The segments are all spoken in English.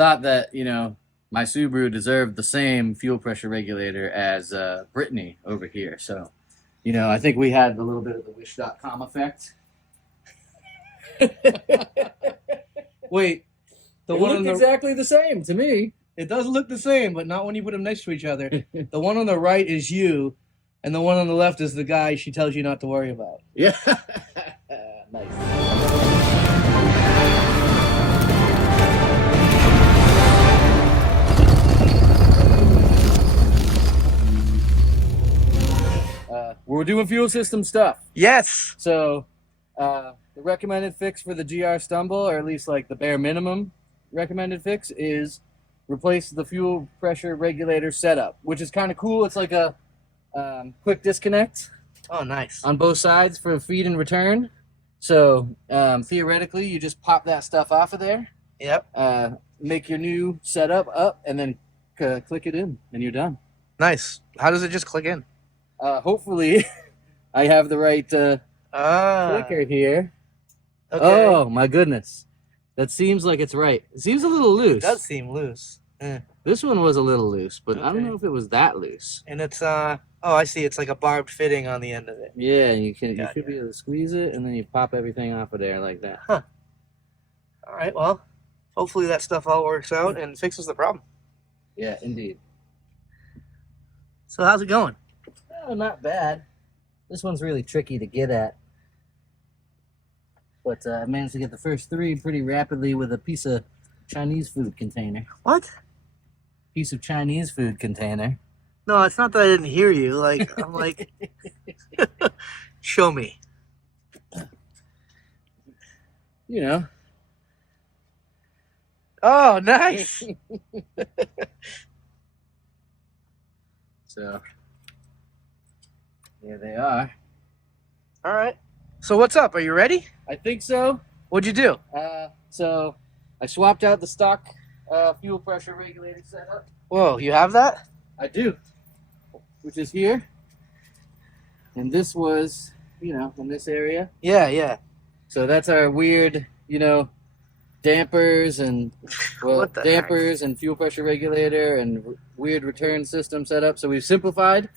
thought that, my Subaru deserved the same fuel pressure regulator as Brittany over here. So, I think we had a little bit of the wish.com effect. Wait, It looked exactly the same to me. it does look the same, but not when you put them next to each other. The one on the right is you, and the one on the left is the guy she tells you not to worry about. Yeah. Nice. We're doing fuel system stuff. Yes. So, the recommended fix for the GR Stumble, or at least like the bare minimum recommended fix, is replace the fuel pressure regulator setup, which is kind of cool. It's like a quick disconnect. Oh, nice. On both sides for feed and return. So, theoretically, you just pop that stuff off of there. Yep. Make your new setup up, and then click it in, and you're done. Nice. How does it just click in? Hopefully, I have the right clicker here. Okay. Oh, my goodness. That seems like it's right. It seems a little loose. It does seem loose. This one was a little loose, but I don't Okay. know if it was that loose. And it's, oh, I see. It's like a barbed fitting on the end of it. Yeah, you should Gotcha. be able to squeeze it, and then you pop everything off of there like that. Huh. All right, well, hopefully that stuff all works out and fixes the problem. Yeah, indeed. So how's it going? Oh, not bad. This one's really tricky to get at. But I managed to get the first three pretty rapidly with a piece of Chinese food container. What? Piece of Chinese food container. No, it's not that I didn't hear you. Like, I'm like, show me. You know. Oh, nice. So, there they are. All right. So what's up? Are you ready? I think so. What'd you do? So I swapped out the stock fuel pressure regulator setup. Whoa, you have that? I do, which is here. And this was, in this area. Yeah, yeah. So that's our weird, dampers and What the dampers and fuel pressure regulator and weird return system setup. So we've simplified.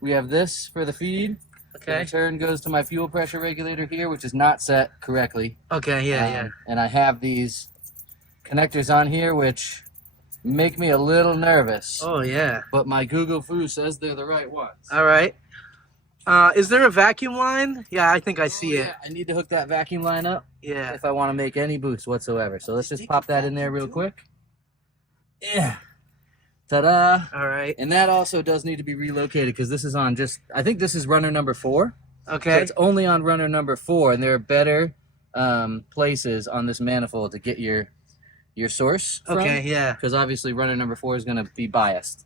We have this for the feed. The Okay. return goes to my fuel pressure regulator here, which is not set correctly. Okay, yeah. And I have these connectors on here, which make me a little nervous. Oh, yeah. But my Google Foo says they're the right ones. All right. Is there a vacuum line? Yeah, I think I see it. Yeah, I need to hook that vacuum line up Yeah. if I want to make any boost whatsoever. So let's just pop that in there real quick. Yeah. Ta-da. All right. And that also does need to be relocated because this is on I think this is runner number 4. So Okay. it's only on runner number 4, and there are better places on this manifold to get your source from. Okay, yeah. Because obviously runner number 4 is going to be biased.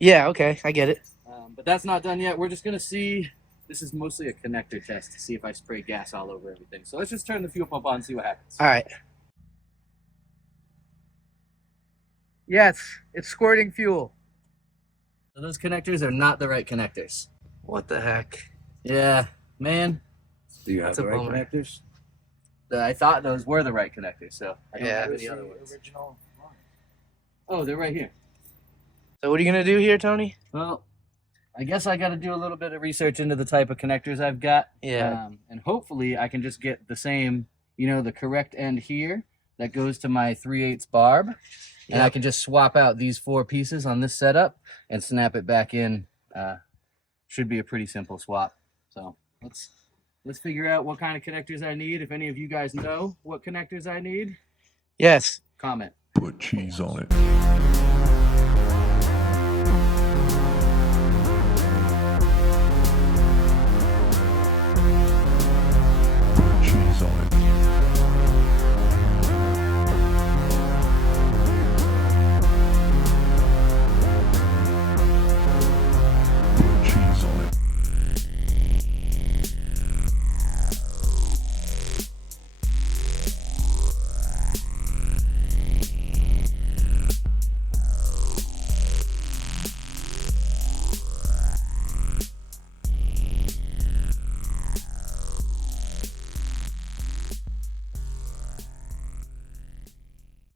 Yeah, okay. I get it. But that's not done yet. We're just going to see. This is mostly a connector test to see if I spray gas all over everything. So let's just turn the fuel pump on and see what happens. All right. Yes, it's squirting fuel. So those connectors are not the right connectors. What the heck? Yeah, man. Do you have That's the a right bummer. connectors? I thought those were the right connectors, so I don't Yeah. have Where's any the other ones. original line? Oh, they're right here. So what are you going to do here, Tony? Well, I guess I got to do a little bit of research into the type of connectors I've got. Yeah. And hopefully I can just get the same, the correct end here that goes to my 3/8 barb. And I Yep. can just swap out these 4 pieces on this setup and snap it back in. Should be a pretty simple swap. So let's figure out what kind of connectors I need. If any of you guys know what connectors I need, Yes. comment. Put cheese on it.